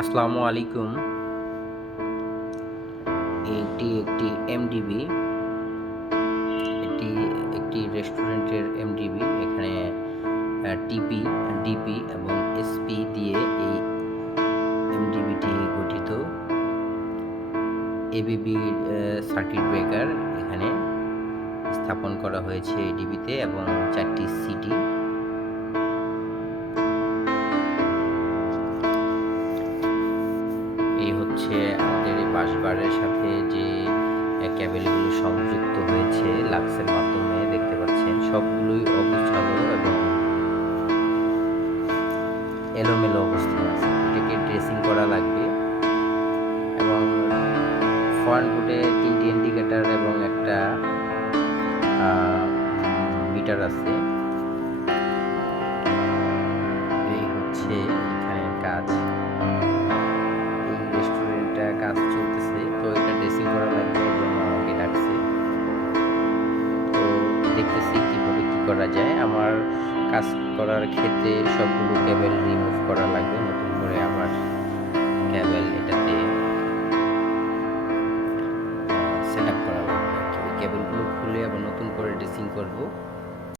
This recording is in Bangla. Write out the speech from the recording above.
আসসালামু আলাইকুম। এটি একটি এমডিবি। এটি একটি রেস্টুরেন্টের এমডিবি। এখানে টিপি, ডিপি এবং এসপি দিয়ে এই এমডিবিটি গঠিত। এবিবি সার্কিট ব্রেকার এখানে স্থাপন করা হয়েছে এই ডিবিতে এবং 4টি সিটি। এই হচ্ছে আমাদের এই বাসবারের সাথে যে ক্যাবেলগুলো সংযুক্ত হয়েছে লাক্সের মাধ্যমে, দেখতে পাচ্ছেন সবগুলোই অগোছালো এবং এলোমেলো অবস্থায় আছে। এটাকে ড্রেসিং করা লাগবে এবং ফ্রন্ট বোর্ডে 3টি ইন্ডিকেটার এবং একটা মিটার আছে। এই হচ্ছে এখানে কাজ, এই রেস্টুরেন্টটা কাজ চলতেছে, তো এটা ড্রেসিং করা লাগবে এবং আমাকে ডাকছে। তো দেখতেছি কিভাবে কি করা যায়। আমার কাজ করার ক্ষেত্রে সবগুলো কেবল রিমুভ করা লাগবে, নতুন করে আবার কেবল এটাতে সেট আপ করা লাগবে আর কি। ওই কেবলগুলো খুলে আবার নতুন করে ড্রেসিং করব।